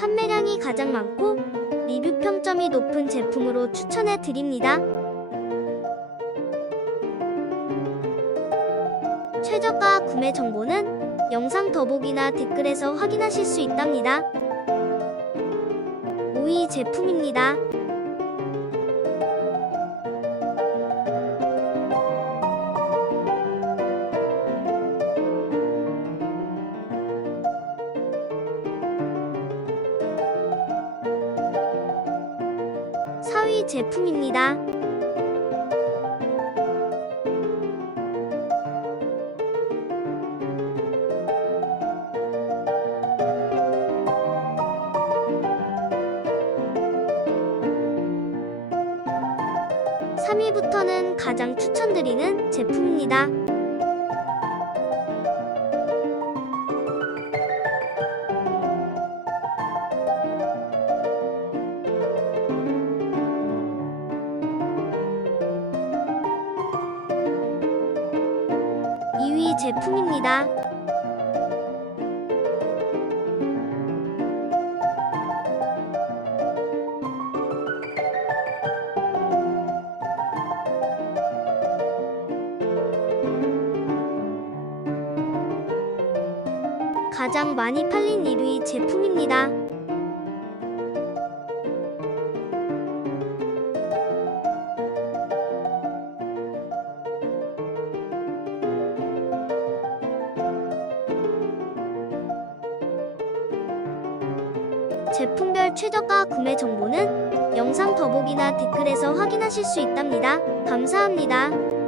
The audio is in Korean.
판매량이 가장 많고 리뷰 평점이 높은 제품으로 추천해 드립니다. 최저가 구매 정보는 영상 더보기나 댓글에서 확인하실 수 있답니다. 5위 제품입니다. 제품입니다. 삼위부터는 가장 추천드리는 제품입니다. 제품입니다. 가장 많이 팔린 1위 제품입니다. 제품별 최저가 구매 정보는 영상 더보기나 댓글에서 확인하실 수 있답니다. 감사합니다.